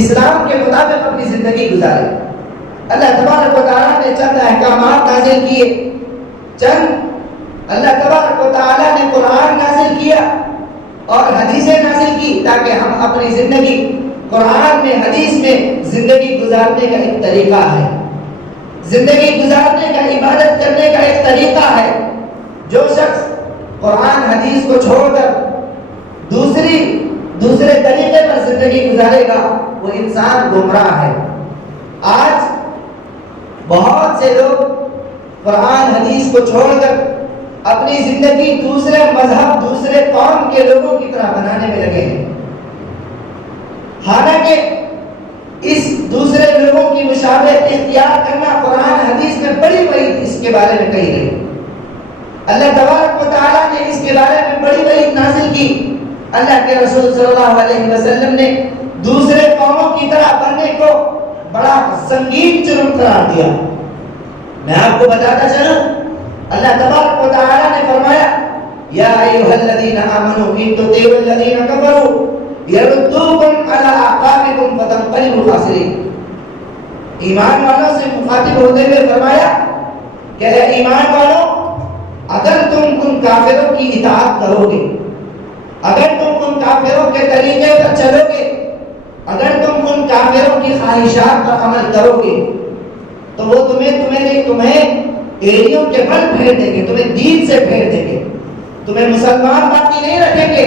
اسلام کے مطابق اپنی زندگی گزارے۔ اللہ تبارک و تعالیٰ نے چند احکامات نازل کیے، چند اللہ تبارک و تعالیٰ نے قرآن نازل کیا اور حدیثیں نازل کی تاکہ ہم اپنی زندگی قرآن میں حدیث میں زندگی گزارنے کا ایک طریقہ ہے، زندگی گزارنے کا عبادت کرنے کا ایک طریقہ ہے۔ جو شخص قرآن حدیث کو چھوڑ کر دوسرے طریقے پر زندگی گزارے گا وہ انسان گمراہ ہے۔ آج بہت سے لوگ قرآن حدیث کو چھوڑ کر اپنی زندگی دوسرے مذہب دوسرے قوم کے لوگوں کی طرح بنانے میں لگے ہیں، حالانکہ اس دوسرے لوگوں کی مشابہت اختیار کرنا قرآن حدیث میں بڑی وعید اس کے بارے میں کہی گئی۔ اللہ تبارک و تعالیٰ نے اس کے بارے میں بڑی وعید نازل کی۔ اللہ کے رسول صلی اللہ علیہ وسلم نے دوسرے قوموں کی طرح بننے کو بڑا سنگین جرم قرار دیا۔ میں آپ کو بتاتا چلوں، اللہ تبارک و تعالیٰ نے فرمایا یا ایھا الذین آمنوا ان تطیعوا الذین کفروا یردوکم علی اعقابکم فتنقلبوا خاسرین۔ ایمان والوں سے مخاطب ہوتے ہوئے فرمایا کہ اے ایمان والوں، اگر تم ان کافروں کی اطاعت کرو گے، اگر تم ان کافروں کے طریقے پر چلو گے، اگر تم ان کافروں کی خواہشات پر عمل کرو گے تو وہ تمہیں ایڑیوں کے بل پھیر دیں گے، تمہیں دین سے پھیر دیں گے، تمہیں مسلمان باقی نہیں رکھیں گے،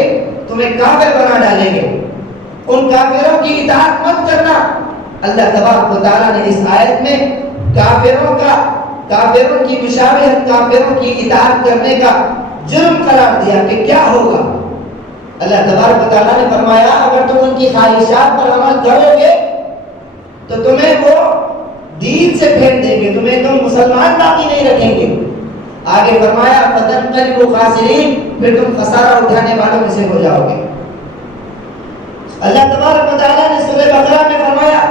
تمہیں کافر بنا ڈالیں گے۔ ان کافروں کی اطاعت مت کرنا۔ اللہ تبارک و تعالیٰ نے اس آیت میں کافروں کی مشابہت، کافروں کی اطاعت کرنے کا جرم قرار دیا کہ کیا ہوگا۔ اللہ تبارک و تعالیٰ نے فرمایا اگر تم ان کی خواہشات پر عمل کرو گے تو تمہیں وہ دین سے پھیر دیں گے، تم مسلمان باقی نہیں رکھیں گے۔ آگے فرمایا فتنقلبوا خاسرین، پھر تم خسارہ اٹھانے والوں میں سے ہو جاؤ گے۔ اللہ تبارک و تعالیٰ نے سورہ بقرہ میں فرمایا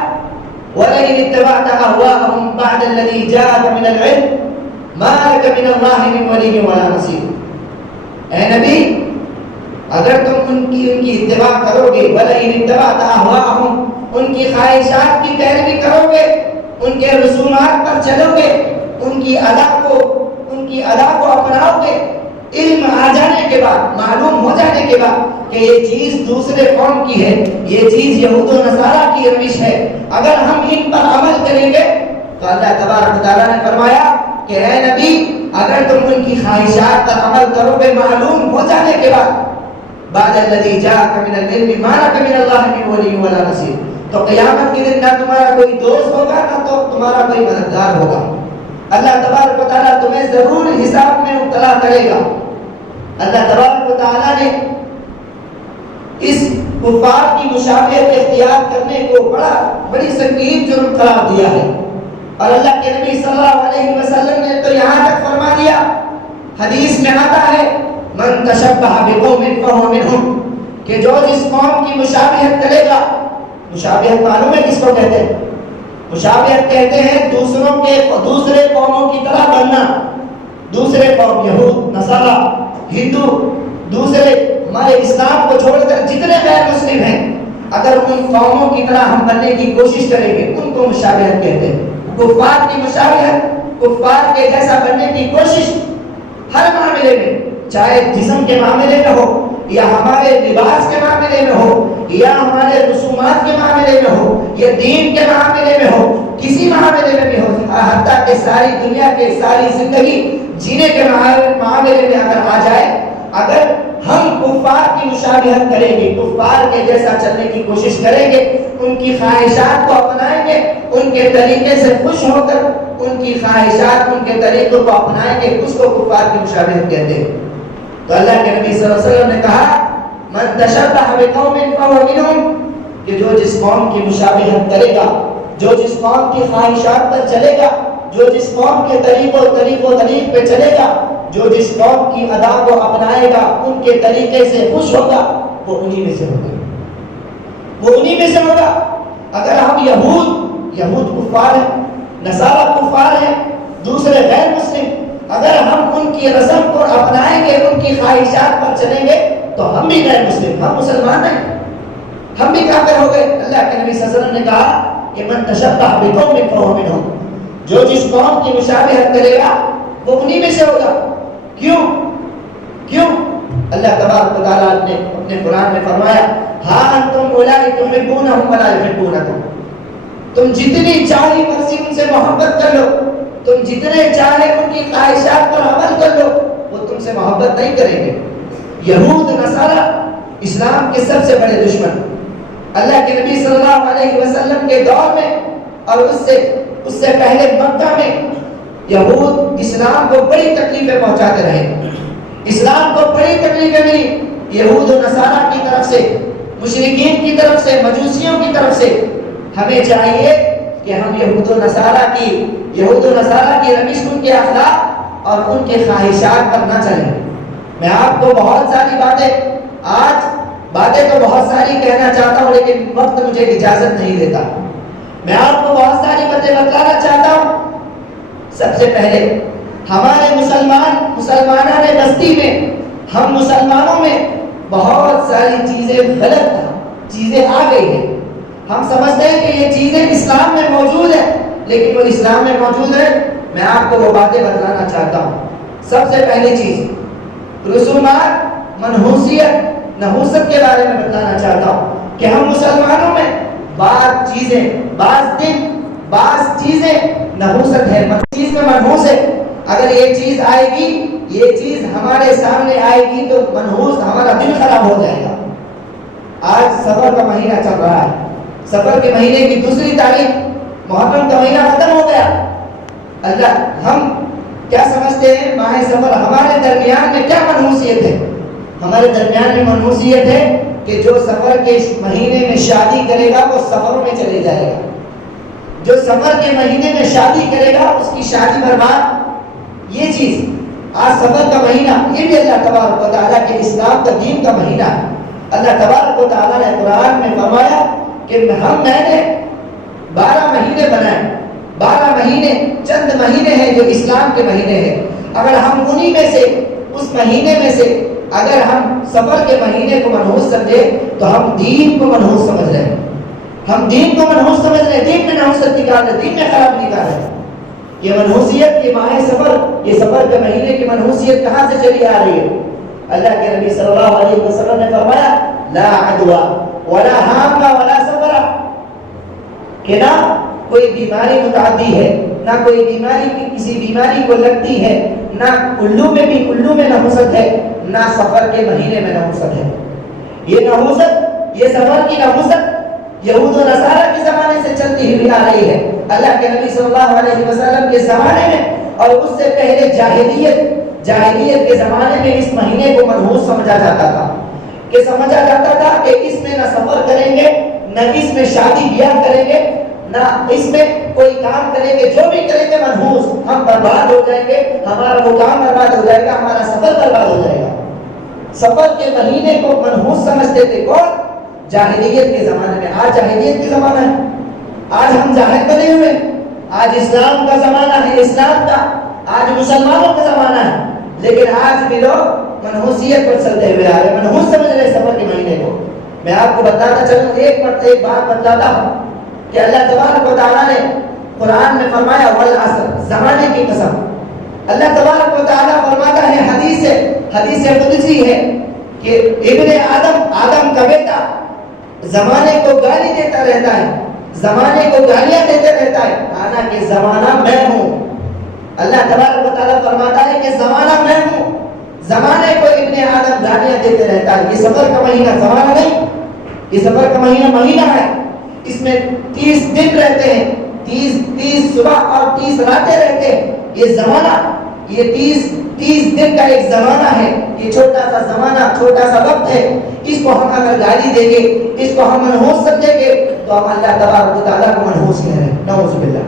وَلَئِنِ اتَّبَعْتَ أَهْوَاءَهُمْ بَعْدَ الَّذِي جَاءَكَ مِنَ الْعِلْمِ مَا لَكَ مِنَ اللَّهِ مِنْ وَلِيٍّ وَلَا نَصِيرٍ۔ اے نبی، اگر تم ان کی اتباع کرو گے، وَلَئِنِ اتَّبَعْتَ أَهْوَاءَهُمْ، ان کی خواہشات کی پیروی کرو گے، ان کے رسومات پر چلو گے، ان کی ادا کو اپناؤ گے، علم آ جانے کے بعد، معلوم ہو جانے کے بعد کہ یہ چیز دوسرے قوم کی ہے، یہ چیز یہود و نصارہ کی روش ہے، اگر ہم ان پر عمل کریں گے تو اللہ تبارک و تعالیٰ نے فرمایا کہ اے نبی اگر تم ان کی خواہشات پر عمل کرو گے معلوم ہو جانے کے بعد بعد الذی جاءک من العلم ما لک من اللہ من ولی ولا نصیر، تو قیامت کے دن نہ تمہارا کوئی دوست ہوگا نہ تو تمہارا کوئی مددگار ہوگا۔ اللہ تبارک و تعالیٰ تمہیں ضرور حساب میں مبتلا کرے گا۔ اللہ تبارک و تعالیٰ نے اس کفار کی مشابہت اختیار کرنے کو بڑی سنگین جرم قرار دیا ہے، اور اللہ کے نبی صلی اللہ علیہ وسلم نے تو یہاں تک فرما دیا، حدیث میں آتا ہے من تشبہ بقوم فہو منہم، کہ جو جس قوم کی مشابہت کرے گا، مشابہت معلوم ہے کس کو کہتے ہیں؟ مشابہت کہتے ہیں دوسرے قوموں کی طرح بننا، دوسرے قوم یہود نصارہ ہندو دوسرے ہمارے اسلام کو چھوڑ کر جتنے غیر مسلم ہیں اگر ان قوموں کی طرح ہم بننے کی کوشش کریں گے ان کو مشابہت کہتے ہیں۔ کفار کی مشابہت، کفار کے جیسا بننے کی کوشش ہر معاملے میں، چاہے جسم کے معاملے میں ہو یا ہمارے لباس کے معاملے میں ہو یا ہمارے رسومات کے معاملے میں ہو یا دین کے معاملے میں ہو، کسی معاملے میں بھی ہو، حتیٰ کہ ساری دنیا کے ساری زندگی جینے کے معاملے میں اگر آ جائے، اگر ہم کفار کی مشابہت کریں گے، کفار کے جیسا چلنے کی کوشش کریں گے، ان کی خواہشات کو اپنائیں گے، ان کے طریقے سے خوش ہو کر ان کی خواہشات ان کے طریقوں کو اپنائیں گے، اس کو کفار کی مشابہت کہتے ہیں۔ تو اللہ کے نبی صلی اللہ علیہ وسلم نے کہا من تشبہ بقوم فہو منہم، کہ جو جس قوم کی مشابہت کرے گا، جو جس قوم کی خواہشات پر چلے گا، جو جس قوم کے طریق پہ چلے گا، جو جس قوم کی ادا کو اپنائے گا، ان کے طریقے سے خوش ہوگا، وہ انہی میں سے ہوگا، وہ انہی میں سے ہوگا۔ اگر ہم یہود کفار ہیں، نصارہ کفار ہیں، دوسرے غیر مسلم، اگر ہم ان کی رسم کو اپنائیں گے، ان کی خواہشات پر چلیں گے تو ہم بھی غیر مسلم، ہم مسلمان ہیں، ہم بھی کافر ہو گئے۔ اللہ اللہ کے نبی صلی اللہ علیہ وسلم نے کہا کہ من تشبہ بقوم فهو منهم، جو جس قوم کی مشابہت کرے گا وہ انہی میں سے ہوگا۔ کیوں؟ اللہ تبارک و تعالیٰ نے اپنے قرآن میں فرمایا ہاں انتم اولئک تحبونہم ولا یحبونکم، تم جتنی چاہی مرضی ان سے محبت کر لو، تم جتنے چاہے ان کی خواہشات پر عمل کر لو، وہ تم سے محبت نہیں کریں گے۔ یہود نصارہ اسلام کے سب سے بڑے دشمن، اللہ کے نبی صلی اللہ علیہ وسلم کے دور میں اور اس سے پہلے مکہ میں یہود اسلام کو بڑی تکلیفیں پہنچاتے رہے، اسلام کو بڑی تکلیفیں ملی یہود و نصارہ کی طرف سے، مشرکین کی طرف سے، مجوسیوں کی طرف سے۔ ہمیں چاہیے کہ ہم یہود و نصارہ کی روش، ان کے اخلاق اور ان کے خواہشات پر نہ چلیں۔ میں آپ کو بہت ساری باتیں تو بہت ساری کہنا چاہتا ہوں، لیکن وقت مجھے اجازت نہیں دیتا۔ میں آپ کو بہت ساری باتیں بتلانا چاہتا ہوں۔ سب سے پہلے ہمارے مسلمانوں نے بستی میں، ہم مسلمانوں میں بہت ساری چیزیں غلط چیزیں آ گئی ہیں۔ ہم سمجھتے ہیں کہ یہ چیزیں اسلام میں موجود ہیں، لیکن وہ اسلام میں موجود ہے۔ میں آپ کو وہ باتیں بتلانا چاہتا ہوں۔ سب سے پہلی چیز رسومات، منحوسیت، نحوست کے بارے میں بتلانا چاہتا ہوں کہ ہم مسلمانوں میں بعض چیزیں نحوست ہے، چیز میں منحوس ہے۔ اگر یہ چیز آئے گی، یہ چیز ہمارے سامنے آئے گی تو منحوس ہمارا دل خراب ہو جائے گا۔ آج سفر کا مہینہ چل رہا ہے، سفر کے مہینے کی 2 تاریخ، محرم کا مہینہ ختم ہو گیا۔ ہم کیا سمجھتے ہیں ماہ سفر؟ ہمارے درمیان میں کیا منحوسیت ہے؟ ہمارے درمیان میں منحوسیت ہے کہ جو سفر کے مہینے میں شادی کرے گا وہ سفروں میں چلے جائے گا، جو سفر کے مہینے میں شادی کرے گا اس کی شادی برباد۔ یہ چیز آج سفر کا مہینہ، یہ بھی اللہ تبارک و تعالیٰ کے اسلام کا دین کا مہینہ ہے۔ اللہ تبارک و تعالیٰ نے قرآن میں فرمایا کہ میں نے 12 مہینے بنائے، 12 مہینے چند مہینے ہیں جو اسلام کے مہینے ہیں۔ اگر ہم انہی میں سے، اس مہینے میں سے اگر ہم سفر کے مہینے کو منحوس سمجھے تو ہم دین کو منحوس سمجھ رہے ہیں، ہم دین کو منحوس سمجھ رہے ہیں، دین میں نحوست نکال رہے ہیں، دین میں خراب نکال رہے ہیں۔ یہ منحوسیت، یہ ماہ سفر، یہ سفر کے مہینے کی منحوسیت کہاں سے چلی آ رہی ہے؟ اللہ کے نبی صلی اللہ علیہ وسلم نے فرمایا لا عدوى ولا حامہ ولا سفر، کہ نہ کوئی بیماری متعدی ہے، نہ کوئی بیماری کسی بیماری کو لگتی ہے، نہ الو میں نحوست ہے، نہ سفر کے مہینے میں نحوست ہے۔ یہ نحوست، یہ سفر کی نحوست یہود و نصارہ کے زمانے سے چلتی ہوئی آ رہی ہے۔ اللہ کے نبی صلی اللہ علیہ وسلم کے زمانے میں اور اس سے پہلے جاہلیت کے زمانے میں اس مہینے کو منحوس سمجھا جاتا تھا، کہ سمجھا جاتا تھا کہ اس میں نہ سفر کریں گے، نہ اس میں شادی بیاہ کریں گے، نہ اس میں کوئی کام کریں گے، جو بھی کریں گے منحوس، ہم برباد ہو جائیں گے، ہمارا وہ کام برباد ہو جائے گا، ہمارا سفر برباد ہو جائے گا۔ سفر کے مہینے کو منحوس سمجھتے تھے کون؟ جاہلیت کے زمانے میں۔ آج جاہلیت کے زمانہ ہے، آج ہم جاہل بنے ہوئے، آج اسلام کا زمانہ ہے، اسلام کا آج مسلمانوں کا زمانہ ہے، لیکن آج بھی لوگ منحوسیت پر چلتے ہوئے آ رہے، منحوس سمجھ رہے سفر کے مہینے کو۔ میں آپ کو بتاتا چلوں، ایک بات بتاتا ہوں کہ اللہ تبارک و تعالیٰ نے قرآن میں فرمایا والعصر، زمانے کی قسم۔ اللہ تبارک و تعالیٰ فرماتا ہے، حدیث قدسی ہے کہ ابن آدم کا بیٹا زمانے کو گالی دیتا رہتا ہے، زمانے کو گالیاں دیتے رہتا ہے، حالانکہ زمانہ میں ہوں۔ اللہ تبارک و تعالیٰ فرماتا ہے کہ زمانہ میں ہوں، زمانے کو ابن آدم گالیاں دیتے رہتا ہے۔ یہ سفر کا مہینہ زمانہ نہیں، یہ سفر کا مہینہ ہے، اس میں 30 دن رہتے ہیں، 30 صبح اور 30 راتیں رہتے ہیں۔ یہ زمانہ، یہ 30 دن کا ایک زمانہ ہے، یہ چھوٹا سا زمانہ، چھوٹا سا وقت ہے۔ اس کو ہم اگر گالی دیں گے، اس کو ہم منحوس سمجھیں گے تو ہم اللہ تبارک و تعالیٰ کو منحوس کہہ رہے ہیں، نعوذ باللہ۔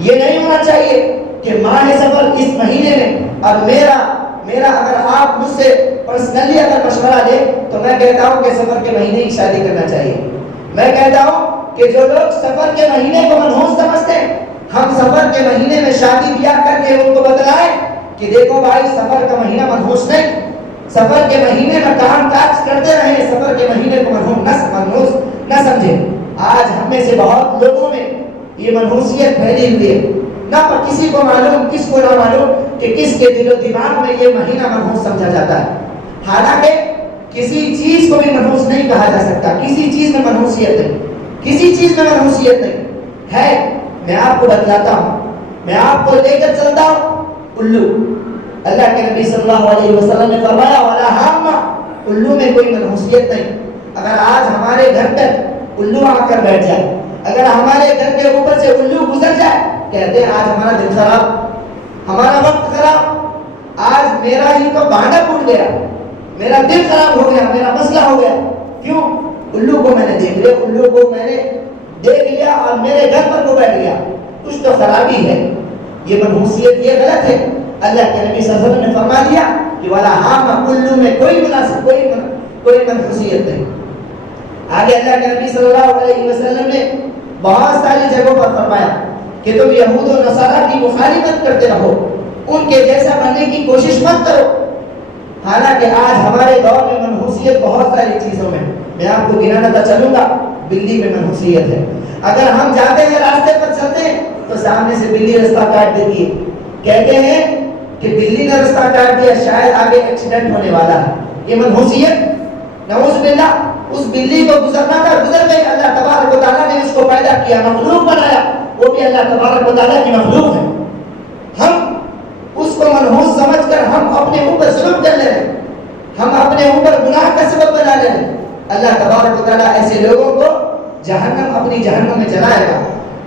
یہ نہیں ہونا چاہیے کہ ماہ سفر اس مہینے میں، اور میرا اگر آپ مجھ سے پرسنلی اگر مشورہ دیں تو میں کہتا ہوں کہ سفر کے مہینے کی شادی کرنا چاہیے۔ میں کہتا ہوں کہ جو لوگ سفر کے مہینے کو منحوس سمجھتے ہیں، ہم سفر کے مہینے میں شادی بیاہ کر کے ان کو بتلائیں کہ دیکھو بھائی سفر کا مہینہ منحوس نہیں، سفر کے مہینے میں کام کاج کرتے رہیں، سفر کے مہینے کو منحوس نہ سمجھیں۔ آج ہم میں سے بہت لوگوں میں یہ منحوسیت پھیلی ہوئی ہے، نہ کسی کو معلوم کس کو نہ معلوم کہ کس کے دل و دماغ میں یہ مہینہ منحوس سمجھا جاتا ہے، حالانکہ کسی چیز کو بھی منحوس نہیں کہا جا سکتا، کسی چیز میں منحوسیت نہیں، کسی چیز میں منحوسیت نہیں ہے۔ میں آپ کو بتلاتا ہوں، میں آپ کو لے کر چلتا ہوں الو۔ اللہ کے نبی صلی اللہ علیہ وسلم نے فرمایا ولا ہامہ، الو میں کوئی منحوسیت نہیں۔ اگر آج ہمارے گھر پر الو آ کر بیٹھ جائے، اگر ہمارے گھر کے اوپر سے الو گزر جائے، کہتے ہیں آج ہمارا دل خراب، ہمارا وقت خراب، آج میرا ہی تو بہانہ ٹوٹ گیا، میرا دل خراب ہو گیا، میرا مسئلہ ہو گیا۔ کیوں؟ الو کو میں نے دیکھ لیا، الو کو میں نے دیکھ لیا اور میرے گھر پر وہ بیٹھ گیا، کچھ تو خرابی ہے، یہ منحوسیت، یہ غلط ہے۔ اللہ کے نبی صلی اللہ علیہ وسلم نے فرما دیا کہ ولا ہام، الو میں کوئی مناسب کوئی منحوسیت نہیں۔ آگے اللہ کے نبی صلی اللہ علیہ وسلم نے بہت ساری جگہوں پر فرمایا کہ تم یہود و نصارہ کی مخالفت کرتے رہو، ان کے جیسا بننے کی کوشش مت کرو۔ حالانکہ آج ہمارے دور میں منحوسیت بہت ساری چیزوں میں آپ کو گنانا چلوں گا، بلی میں منحوسیت ہے۔ اگر ہم جاتے ہیں راستے پر چلتے ہیں تو سامنے سے بلی رستہ کاٹ دیتی ہے، کہتے ہیں کہ بلی نے رستہ کاٹ دیا، شاید آگے ایکسیڈنٹ ہونے والا ہے، یہ منحوسیت، نعوذ باللہ۔ اس بلی کو گزرنا تھا، گزر گئی، اللہ تبارک و تعالیٰ نے اس کو پیدا کیا، مخلوق بنایا، وہ بھی اللہ تبارک و تعالیٰ کی مخلوق ہے۔ ہم اس کو منحوس سمجھ کر ہم اپنے اوپر ظلم کر لے رہے ہیں، ہم اپنے اوپر گناہ کا سبب بنا لے رہے ہیں۔ اللہ تبارک و تعالیٰ ایسے لوگوں کو جہنم، اپنی جہنم میں جلائے گا،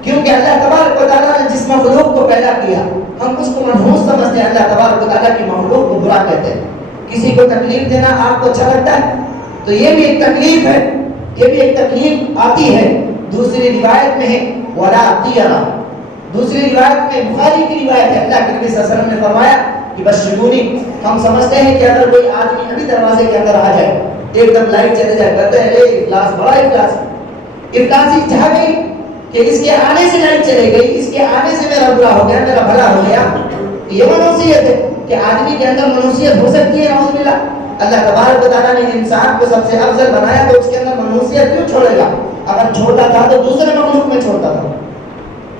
کیونکہ اللہ تبارک و تعالیٰ نے جس مخلوق کو پیدا کیا ہم اس کو منحوس سمجھتے ہیں، اللہ تبارک و تعالیٰ کی مخلوق کو برا کہتے ہیں۔ کسی کو تکلیف دینا آپ کو اچھا لگتا ہے تو یہ بھی ایک تکلیف ہے، یہ بھی ایک تکلیف آتی ہے۔ دوسری روایت میں ہے ولا طیرہ، دوسری روایت میں بخاری کی روایت ہے، اللہ کے نبی صلی اللہ علیہ وسلم نے فرمایا کہ بشرونی، ہم سمجھتے ہیں کہ اگر کوئی آدمی ابھی دروازے کے اندر آ جائے، ایک دم لائٹ چلے جائے، کہتے ہیں اے افلاس، بڑا افلاس، افلاسی چاہ گئی کہ اس کے آنے سے لائٹ چلے گئی، اس کے آنے سے میرا برا ہو گیا، میرا بھلا ہو گیا۔ یہ منحوسیت ہے کہ آدمی کے اندر منحوسیت ہو سکتی ہے، نعوذ باللہ۔ اللہ تبارک و تعالیٰ نے انسان کو سب سے افضل بنایا تو اس کے اندر منحوسیت کیوں چھوڑے گا؟ اگر چھوڑتا تھا تو دوسرے مخلوق میں چھوڑتا تھا،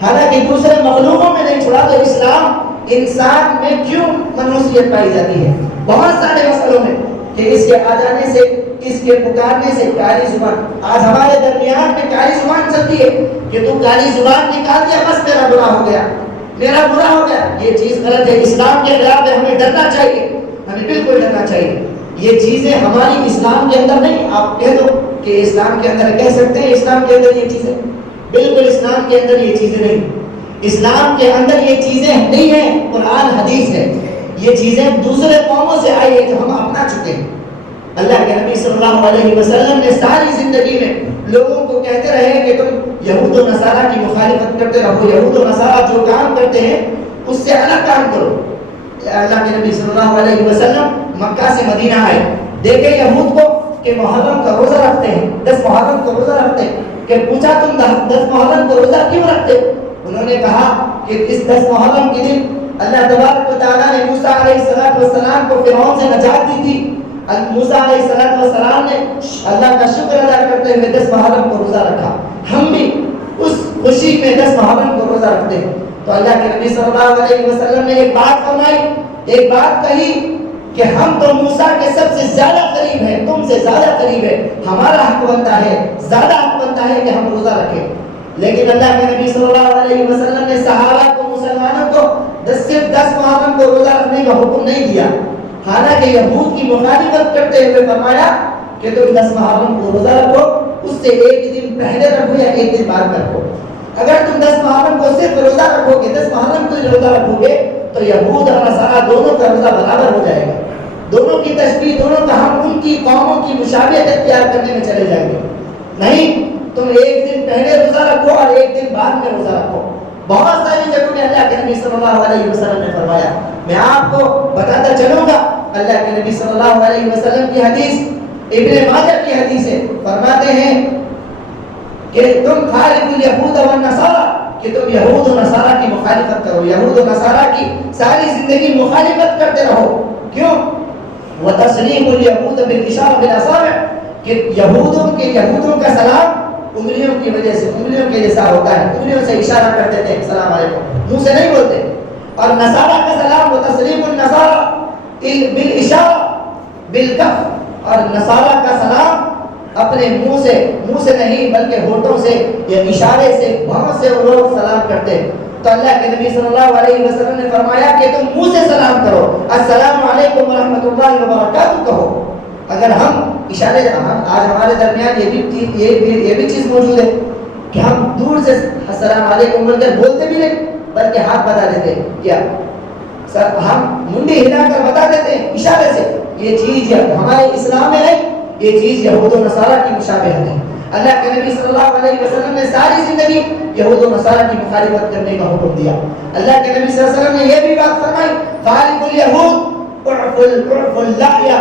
حالانکہ دوسرے مخلوقوں میں نہیں چھوڑا۔ تو اسلام انسان میں کیوں منحوسیت پائی جاتی ہے؟ بہت سارے مسئلوں میں، کہ اس کے آ جانے سے، اس کے پکارنے سے، کالی زبان، آج ہمارے درمیان میں کالی زبان چلتی ہے کہ تو کالی زبان نکال دیا بس میرا برا ہو گیا، میرا برا ہو گیا، یہ چیز غلط ہے، اسلام کے خلاف ہے، ہمیں ڈرنا چاہیے، ہمیں بالکل ڈرنا چاہیے۔ یہ چیزیں ہماری اسلام کے اندر نہیں، آپ کہہ دو کہ اسلام کے اندر، کہہ سکتے ہیں اسلام کے اندر یہ چیزیں، بالکل اسلام کے اندر یہ چیزیں نہیں، اسلام کے اندر یہ چیزیں نہیں ہیں، قرآن حدیث ہے، یہ چیزیں دوسرے قوموں سے آئی ہے جو ہم اپنا چکے ہیں۔ اللہ کے نبی صلی اللہ علیہ وسلم نے ساری زندگی میں لوگوں کو کہتے رہے کہ تم یہود و نصارہ کی مخالفت کرتے رہو، یہود و نصارہ جو کام کرتے ہیں اس سے الگ کام کرو۔ اللہ کے نبی صلی اللہ علیہ وسلم مکہ سے مدینہ آئے، دیکھے یہود کو کہ محرم کا روزہ رکھتے ہیں، 10 محرم کو روزہ رکھتے ہیں، کہ پوچھا تم 10 محرم کو روزہ کیوں رکھتے؟ انہوں نے کہا کہ اس 10 محرم کے دن اللہ تبارک و تعالیٰ نے موسیٰ علیہ السلام کو فرعون سے نجات دی تھی۔ موسیٰ علیہ السلام نے اللہ کا شکر ادا کرتے ہوئے 10 محرم کو روزہ رکھا، ہم بھی اس خوشی میں 10 محرم کو روزہ رکھتے ہیں۔ تو اللہ کے نبی صلی اللہ علیہ وسلم نے ایک بات فرمائی، ایک بات کہی کہ ہم تو موسیٰ کے سب سے زیادہ قریب ہیں، تم سے زیادہ قریب ہے، ہمارا حق بنتا ہے، زیادہ حق بنتا ہے کہ ہم روزہ رکھیں۔ لیکن اللہ کے نبی صلی اللہ علیہ وسلم نے صحابہ کو، مسلمانوں کو صرف 10 محرم کو روزہ رکھنے کا حکم نہیں دیا، حالانکہ یہود کی مخالفت کرتے ہوئے فرمایا کہ تم 10 محرم کو روزہ رکھو، اس سے ایک دن پہلے رکھو یا ایک دن بعد رکھو۔ اگر تم 10 محرم کو صرف روزہ رکھو گے، 10 محرم کو روزہ رکھو گے تو یہود اور نصارہ دونوں کا روزہ برابر ہو جائے گا، دونوں کی تشبیہ، دونوں کا ہم ان کی قوموں کی مشابہت اختیار کرنے میں چلے جائیں گے۔ نہیں، تم ایک دن پہلے روزہ رکھو اور ایک دن بعد میں روزہ رکھو۔ بہت ساری جگہوں میں اللہ کے نبی صلی اللہ علیہ وسلم نے فرمایا۔ میں آپ کو بتاتا چلوں گا، اللہ کے نبی صلی اللہ علیہ وسلم کی حدیث، ابن ماجہ کی حدیث ہے، فرماتے ہیں کہ تم خالف الیہود والنصارى، کہ تم یہود و نصارہ کی مخالفت کرو، یہود و نصارہ کی ساری زندگی مخالفت کرتے رہو۔ کیوں؟ وَتَسْلِيمُ الْيَهُودَ بِالْإِشَارَةِ بِالْأَصَابِعِ، کہ یہودوں کا سلام انگلیوں کی وجہ سے، انگلیوں کے جیسا ہوتا ہے، انگلیوں سے اشارہ کرتے تھے السلام علیکم، منہ سے نہیں بولتے. اور نصارہ کا سلام وہ تسلیم النصارہ بالاشارہ بالکف، اور نصارہ کا سلام اپنے منہ سے نہیں بلکہ ہونٹوں سے یا اشارے سے، بھاؤں سے وہ لوگ سلام کرتے. تو اللہ کے نبی صلی اللہ علیہ وسلم نے فرمایا کہ تم منہ سے سلام کرو، السلام علیکم ورحمۃ اللہ وبرکاتہ کہو. اگر ہم اشارے، آج ہمارے درمیان یہ بھی چیز موجود ہے کہ ہم دور سے السلام علیکم بول کر بولتے بھی نہیں بلکہ ہاتھ بتا دیتے ہیں، کیا ہم منڈی ہلا کر بتا دیتے ہیں اشارے سے. یہ چیز ہمارے اسلام میں ہے، یہ چیز یہود و نصارہ کی مشابہت ہے. اللہ کے نبی صلی اللہ علیہ وسلم نے ساری زندگی یہود و نصارہ کی مخالفت کرنے کا حکم دیا. اللہ کے نبی صلی اللہ علیہ وسلم نے یہ بھی بات فرمائی، خالف الیہود اعف اللحیہ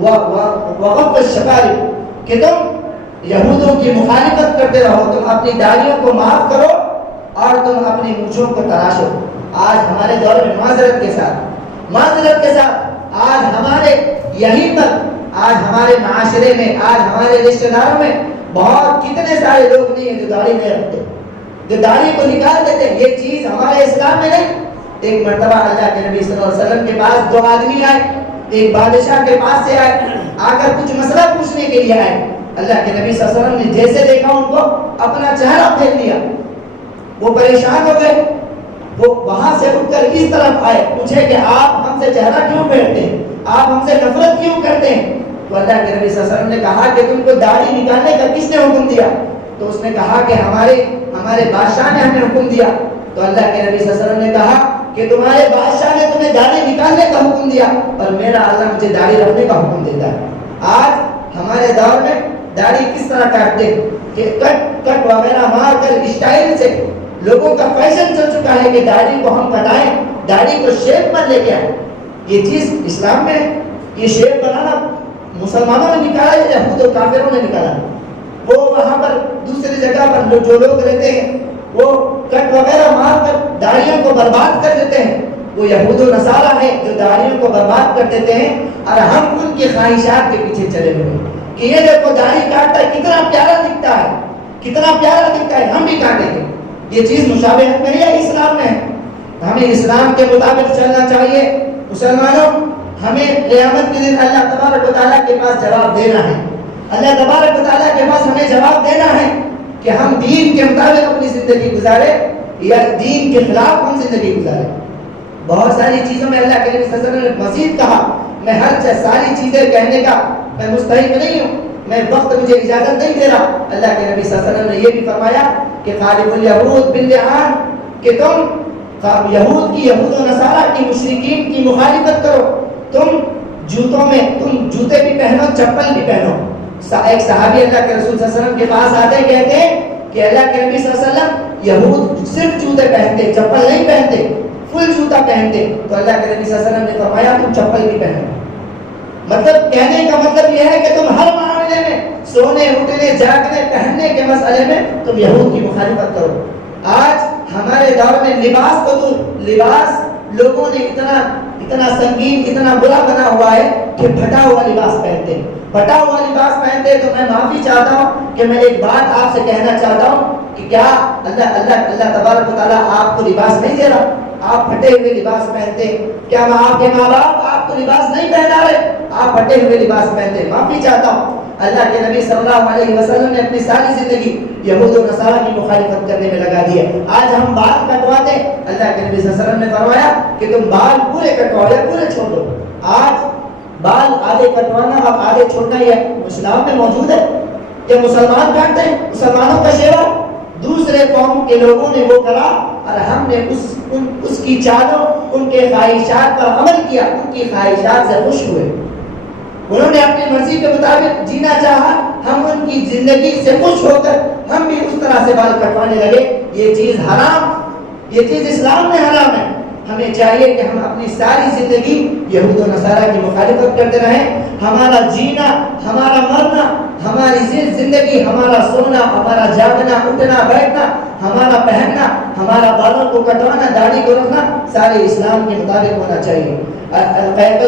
وغض الشفارب، کہ تم یہودوں کی مخالفت کرتے رہو، تم اپنی داڑھیوں کو معاف کرو اور تم اپنی مونچھوں کو تراشو. آج ہمارے دور میں معذرت کے ساتھ آج ہمارے یہیں پر، آج ہمارے معاشرے میں، آج ہمارے رشتہ داروں میں بہت کتنے سارے لوگ نہیں ہیں جو داڑھی نہیں رکھتے، جو داڑھی کو نکال دیتے. یہ چیز ہمارے اسلام میں نہیں. ایک مرتبہ اللہ کے نبی صلی اللہ علیہ وسلم کے پاس دو آدمی آئے، ایک بادشاہ کے پاس سے آئے، آ کر کچھ مسئلہ پوچھنے کے لیے آئے. اللہ کے نبی صلی اللہ علیہ وسلم نے جیسے دیکھا ان کو اپنا چہرہ پھیر لیا، وہ پریشان ہو گئے. وہ وہاں سے اٹھ کر اس طرف آئے، پوچھے کہ آپ ہم سے چہرہ کیوں پھیرتے ہیں، آپ ہم سے نفرت کیوں کرتے ہیں. تو اللہ کے نبی صلی اللہ علیہ وسلم نے کہا کہ تم کو داڑھی نکالنے کا کس نے حکم دیا؟ تو اس نے کہا کہ ہمارے بادشاہ نے ہمیں حکم دیا. تو اللہ کے نبی صلی اللہ علیہ وسلم نے کہا کہ تمہارے بادشاہ نے تمہیں داڑھی نکالنے کا حکم دیا اور میرا اللہ مجھے داڑھی رکھنے کا حکم دیتا ہے. آج ہمارے دور میں داڑھی کس طرح کاٹتے ہیں کہ کٹ وغیرہ مار کر اسٹائل سے لوگوں کا فیشن چل چکا ہے کہ داڑھی کو ہم کٹائیں، داڑھی کو شیپ پر لے کے آئیں. یہ چیز اسلام میں ہے. یہ شیپ بنانا مسلمانوں نے نکالا ہے یا خود کافروں نے نکالا؟ وہ وہاں پر دوسری جگہ پر جو لوگ رہتے ہیں وہ کٹ وغیرہ مار کر داڑھیوں کو برباد کر دیتے ہیں. وہ یہود و نصارہ ہیں جو داڑھیوں کو برباد کر دیتے ہیں اور ہم ان کی خواہشات کے پیچھے چلے ہوئے کہ یہ دیکھو داڑھی کاٹتا ہے، کتنا پیارا دکھتا ہے، کتنا پیارا دکھتا ہے، ہم بھی کاٹیں گے. یہ چیز مشابہت میں ہے، اسلام میں ہے. ہمیں اسلام کے مطابق چلنا چاہیے. مسلمانوں، ہمیں قیامت کے دن اللہ تبارک و تعالیٰ کے پاس جواب دینا ہے. اللہ تبارک و تعالیٰ کے پاس ہمیں جواب دینا ہے کہ ہم دین کے مطابق اپنی زندگی گزارے یا دین کے خلاف ہم زندگی گزارے. بہت ساری چیزوں میں اللہ کے نبی صلی اللہ علیہ وسلم نے مزید کہا. میں ہر ساری چیزیں کہنے کا میں مستحق نہیں ہوں، میں وقت مجھے اجازت نہیں دے رہا. اللہ کے نبی صلی اللہ علیہ وسلم نے یہ بھی فرمایا کہ خالف الیہود باللعان، کہ تم یہود و نصارہ کی مشرکین کی مخالفت کرو. تم جوتوں میں تم جوتے بھی پہنو، چپل بھی پہنو. ایک صحابی اللہ کے رسول صلی اللہ علیہ وسلم کے پاس آتے کہتے ہیں کہ اللہ کے نبی صلی اللہ علیہ وسلم یہود صرف جوتے پہنتے، چپل نہیں پہنتے، فل جوتا پہنتے. تو اللہ کے نبی صلی اللہ علیہ وسلم نے فرمایا تم چپل بھی پہنو. مطلب کہنے کا مطلب یہ ہے کہ تم ہر معاملے میں، سونے اٹھنے جاگنے پہننے کے مسئلے میں تم یہود کی مخالفت کرو. آج ہمارے دور میں لباس کو لباس لوگوں نے اتنا سنگین، اتنا برا بنا ہوا ہے کہ پھٹا ہوا لباس پہنتے ہیں. پھٹا ہوا لباس پہنتے تو میں معافی چاہتا ہوں کہ میں ایک بات آپ سے کہنا چاہتا ہوں کہ کیا اللہ تبارک و تعالیٰ آپ کو لباس نہیں دے رہا؟ آپ پھٹے ہوئے لباس پہنتے. کیا آپ کے ماں باپ آپ کو لباس نہیں پہنا رہے؟ آپ پھٹے ہوئے لباس پہنتے. معافی چاہتا ہوں. اللہ کے نبی صلی اللہ علیہ وسلم نے اپنی ساری زندگی یہود و نصارہ کی مخالفت کرنے میں لگا دی ہے. آج ہم بال کٹواتے ہیں، اللہ کے نبی صلی اللہ علیہ وسلم نے فرمایا کہ تم بال پورے کٹواؤ یا پورے چھوڑ دو. آج بال آدھے کٹوانا اور آدھے چھوڑنا یہ اسلام میں موجود ہے. یہ مسلمان کاٹتے ہیں، مسلمانوں کا شیوا. دوسرے قوم کے لوگوں نے وہ کرا اور ہم نے اس کی چالوں، ان کے خواہشات پر عمل کیا، ان کی خواہشات سے خوش ہوئے. انہوں نے اپنی مرضی کے مطابق جینا چاہا، ہم ان کی زندگی سے خوش ہو کر ہم بھی اس طرح سے بال کٹوانے لگے. یہ چیز حرام، یہ چیز اسلام میں حرام ہے. ہمیں چاہیے کہ ہم اپنی ساری زندگی یہود و نصارہ کی مخالفت کرتے رہیں. ہمارا جینا، ہمارا مرنا، ہماری زندگی، ہمارا سونا، ہمارا جاگنا، اٹھنا بیٹھنا، ہمارا پہننا، ہمارا بالوں کو کٹوانا، داڑھی کو رکھنا سارے اسلام کے مطابق ہونا چاہیے.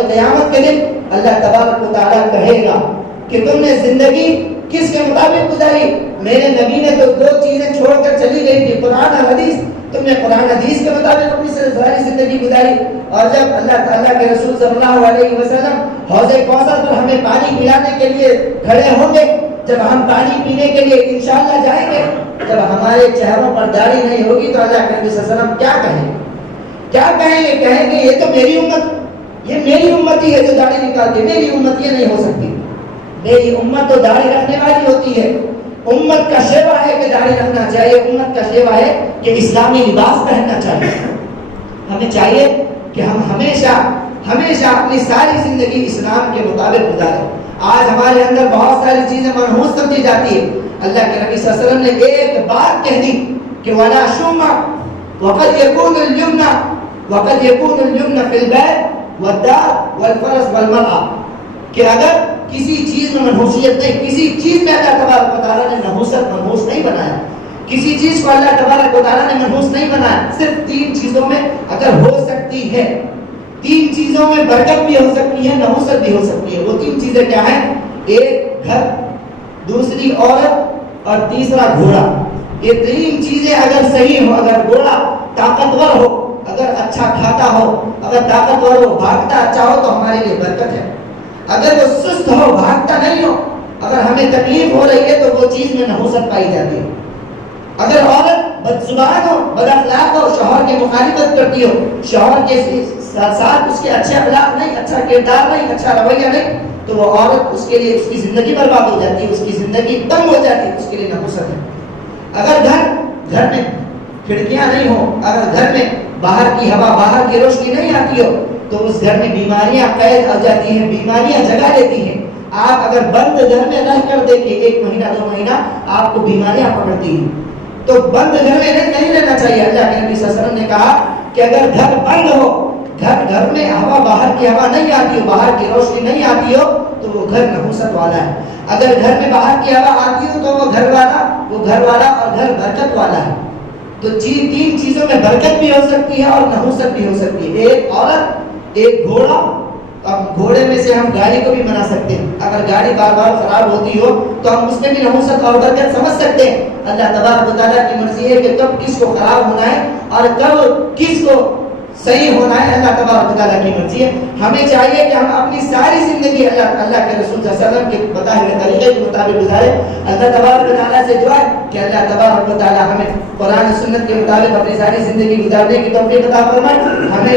قیامت کے دن اللہ تبارک و تعالیٰ کہے گا کہ تم نے زندگی کس کے مطابق گزاری؟ میرے نبی نے تو دو چیزیں چھوڑ کر چلی گئی تھی، قرآن اور حدیث، تم نے قرآن حدیث کے مطابق اپنی ساری زندگی گزاری۔ اور جب اللہ تعالیٰ کے رسول صلی اللہ علیہ وسلم حوض کوثر پر ہمیں پانی پلانے کے لیے کھڑے ہوں گے، جب ہم پانی پینے کے لیے انشاءاللہ جائیں گے، جب ہمارے چہروں پر داڑھی نہیں ہوگی تو اللہ کے نبی صلی اللہ علیہ وسلم کیا کہیں گے؟ کیا کہیں گے؟ کہیں گے یہ تو میری امت، یہ میری امت ہی ہے جو داڑھی نکالتی ہے، میری امت یہ نہیں ہو سکتی۔ میری امت تو داڑھی رکھنے والی ہوتی ہے، امت کا شیوا ہے کہ داڑھی رکھنا چاہیے، امت کا شیوا ہے کہ اسلامی لباس پہننا چاہیے۔ ہمیں چاہیے کہ ہم ہمیشہ اپنی ساری زندگی اسلام کے مطابق گزاریں۔ آج ہمارے اندر بہت ساری چیزیں منحوس سمجھی جاتی ہے۔ اللہ کے نبی صلی اللہ علیہ وسلم نے ایک بات کہہ دی کہ وَلَا شُمَّ وَقَدْ يَكُونُ الْيُمْنَ فِي الْبَيْتِ وَالدَّارِ وَالْفَرَسِ وَالْمَرْأَةِ، کہ اگر کسی چیز میں منحوسیت نہیں، کسی چیز میں اللہ تبارک و تعالیٰ نے منحوس نہیں بنایا، کسی چیز کو اللہ تبارک و تعالیٰ نے منحوس نہیں بنایا، صرف تین چیزوں میں اگر ہو سکتی ہے، تین چیزوں میں برکت بھی ہو سکتی ہے، نحوست بھی ہو سکتی ہے۔ وہ تین چیزیں کیا ہیں؟ ایک گھر، دوسری عورت اور تیسرا گھوڑا۔ یہ تین چیزیں اگر صحیح ہو، اگر گھوڑا طاقتور ہو، اگر اچھا کھاتا ہو، اگر طاقتور ہو، بھاگتا اچھا ہو تو ہمارے لیے برکت ہے۔ اگر وہ سست ہو، بھاگتا نہیں ہو، اگر ہمیں تکلیف ہو رہی ہے تو وہ چیز میں نحوست پائی جاتی ہے۔ اگر عورت بدزبان ہو، بد اخلاق ہو، شوہر کی مخالفت کرتی ہو، شوہر کے ساتھ اس کے اچھے اخلاق نہیں، اچھا کردار نہیں، اچھا رویہ نہیں، تو وہ عورت اس کے لیے اس کی زندگی برباد ہو جاتی ہے، اس کی زندگی تنگ ہو جاتی ہے، اس کے لیے نحوست ہے۔ اگر گھر میں کھڑکیاں نہیں ہو، اگر گھر میں باہر کی ہوا، باہر کی روشنی نہیں آتی ہو تو اس گھر میں بیماریاں قید ہو جاتی ہیں، بیماریاں جگہ لیتی ہیں۔ آپ اگر بند گھر میں رہ کر دیکھیں، 1 مہینہ 2 مہینہ آپ کو بیماریاں پکڑتی ہیں، تو بند گھر میں نہیں رہنا چاہیے۔ اللہ کے نبی صلی اللہ علیہ وسلم نے کہا کہ اگر گھر بند ہو، گھر میں ہوا، باہر کی ہوا نہیں آتی ہو، باہر کی روشنی نہیں آتی ہو تو وہ گھر نحوست والا ہے۔ اگر گھر میں باہر کی ہوا آتی ہو تو وہ گھر والا اور گھر برکت والا ہے۔ تو تین چیزوں میں برکت بھی ہو سکتی ہے اور نحوست بھی ہو سکتی ہے۔ ایک عورت، ایک گھوڑا۔ اب گھوڑے میں سے ہم گاڑی کو بھی بنا سکتے ہیں، اگر گاڑی بار بار خراب ہوتی ہو تو ہم اس میں بھی نحوست اور برکت سمجھ سکتے ہیں۔ اللہ تبارک و تعالیٰ کی مرضی ہے کہ کب کس کو خراب ہونا ہے اور کب کس کو صحیح ہونا ہے، اللہ تبارک و تعالیٰ کی مرضی ہے۔ ہمیں چاہیے کہ ہم اپنی ساری زندگی اللہ کے رسول صلی اللہ علیہ وسلم کے بتائے ہوئے طریقے کے مطابق گزارے۔ اللہ تبارک و تعالیٰ سے دعا ہے کہ اللہ تبارک و تعالیٰ ہمیں قرآن و سنت کے مطابق اپنی ساری زندگی گزارنے کی توفیق عطا فرمائے۔ ہمیں